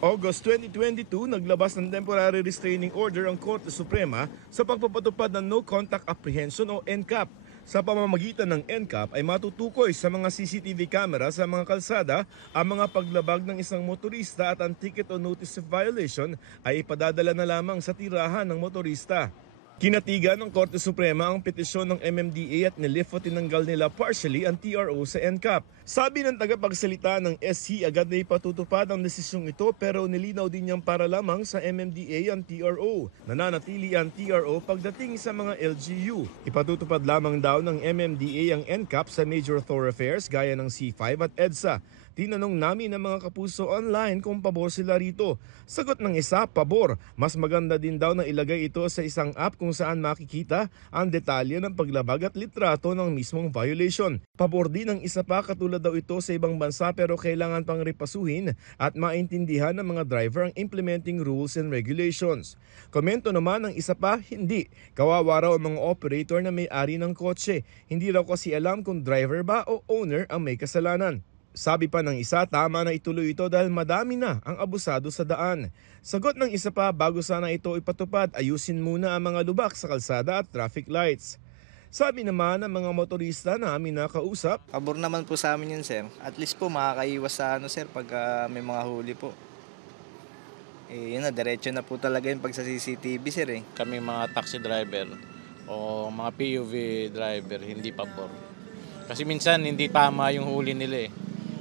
August 2022, naglabas ng temporary restraining order ang Korte Suprema sa pagpapatupad ng No Contact Apprehension o NCAP. Sa pamamagitan ng NCAP ay matutukoy sa mga CCTV camera sa mga kalsada ang mga paglabag ng isang motorista at ang ticket o notice of violation ay ipadadala na lamang sa tirahan ng motorista. Kinatigan ng Korte Suprema ang petisyon ng MMDA at nilift o tinanggal nila partially ang TRO sa NCAP. Sabi ng tagapagsalita ng SC, agad na ipatutupad ang desisyong ito pero nilinaw din niyang para lamang sa MMDA ang TRO. Nananatili ang TRO pagdating sa mga LGU. Ipatutupad lamang daw ng MMDA ang NCAP sa major thoroughfares gaya ng C5 at EDSA. Tinanong namin ng mga kapuso online kung pabor sila rito. Sagot ng isa, pabor. Mas maganda din daw na ilagay ito sa isang app kung saan makikita ang detalye ng paglabag at litrato ng mismong violation. Pabor din ng isa pa, katulad daw ito sa ibang bansa pero kailangan pang repasuhin at maintindihan ng mga driver ang implementing rules and regulations. Komento naman ng isa pa, hindi. Kawawa raw ang mga operator na may-ari ng kotse. Hindi raw kasi alam kung driver ba o owner ang may kasalanan. Sabi pa ng isa, tama na ituloy ito dahil madami na ang abusado sa daan. Sagot ng isa pa, bago sana ito ipatupad, ayusin muna ang mga lubak sa kalsada at traffic lights. Sabi naman ng mga motorista na amin nakausap, pabor naman po sa amin yun, sir. At least po makakaiwas sa sir, pag may mga huli po. Yun na, diretso na po talaga yun pag sa CCTV, sir. Kami mga taxi driver o mga PUV driver, hindi pabor. Kasi minsan hindi tama yung huli nila .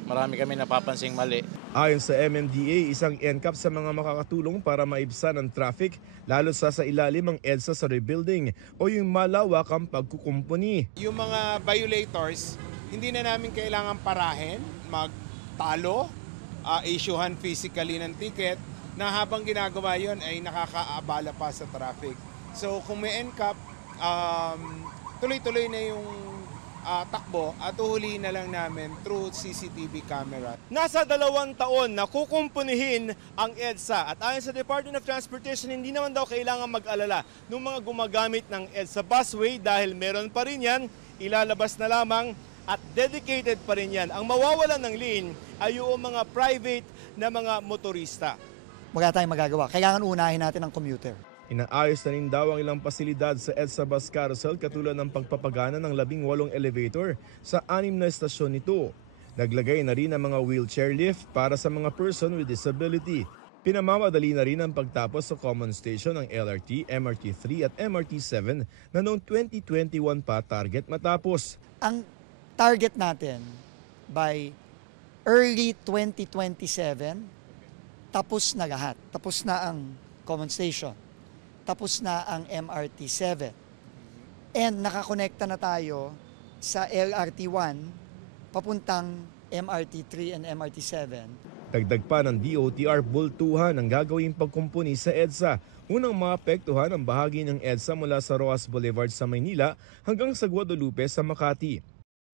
Marami kami napapansing mali. Ayon sa MMDA, isang NCAP sa mga makakatulong para maibsan ang traffic, lalo sa ilalim ang EDSA sa rebuilding o yung malawak ang pagkukumpuni. Yung mga violators, hindi na namin kailangan parahin, magtalo, issuehan physically ng ticket, na habang ginagawa yon ay nakakaabala pa sa traffic. So kung may NCAP, tuloy-tuloy na yung takbo at uhuli na lang namin through CCTV camera. Nasa 2 taon na kukumpunihin ang EDSA at ayon sa Department of Transportation, hindi naman daw kailangan mag-alala ng mga gumagamit ng EDSA busway dahil meron pa rin yan, ilalabas na lamang at dedicated pa rin yan. Ang mawawalan ng lane ay yung mga private na mga motorista. Wala tayong magagawa. Kailangan unahin natin ang commuter. Inaayos na rin daw ang ilang pasilidad sa EDSA Bus Carousel katulad ng pagpapagana ng 18 elevator sa 6 na estasyon nito. Naglagay na rin ang mga wheelchair lift para sa mga person with disability. Pinamamadali na rin ang pagtapos sa common station ng LRT, MRT3 at MRT7 na noong 2021 pa target matapos. Ang target natin by early 2027, tapos na lahat. Tapos na ang common station. Tapos na ang MRT7. And nakakonekta na tayo sa LRT1 papuntang MRT3 and MRT7. Dagdag pa ng DOTR, bultuhan ang gagawing pagkumpuni sa EDSA. Unang maapektuhan ang bahagi ng EDSA mula sa Roas Boulevard sa Maynila hanggang sa Guadalupe sa Makati.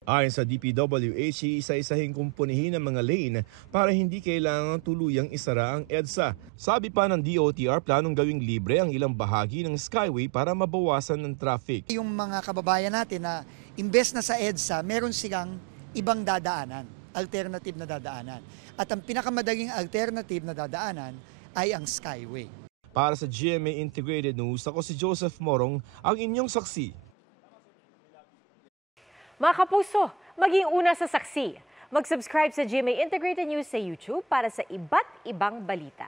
Ayon sa DPWH, isa-isahing kumpunihin ang mga lane para hindi kailangang tuluyang isara ang EDSA. Sabi pa ng DOTR, planong gawing libre ang ilang bahagi ng Skyway para mabawasan ng traffic. Yung mga kababayan natin na imbes na sa EDSA, meron silang ibang dadaanan, alternative na dadaanan. At ang pinakamadaling alternative na dadaanan ay ang Skyway. Para sa GMA Integrated News, ako si Joseph Morong, ang inyong saksi. Mga kapuso, maging una sa saksi. Mag-subscribe sa GMA Integrated News sa YouTube para sa iba't ibang balita.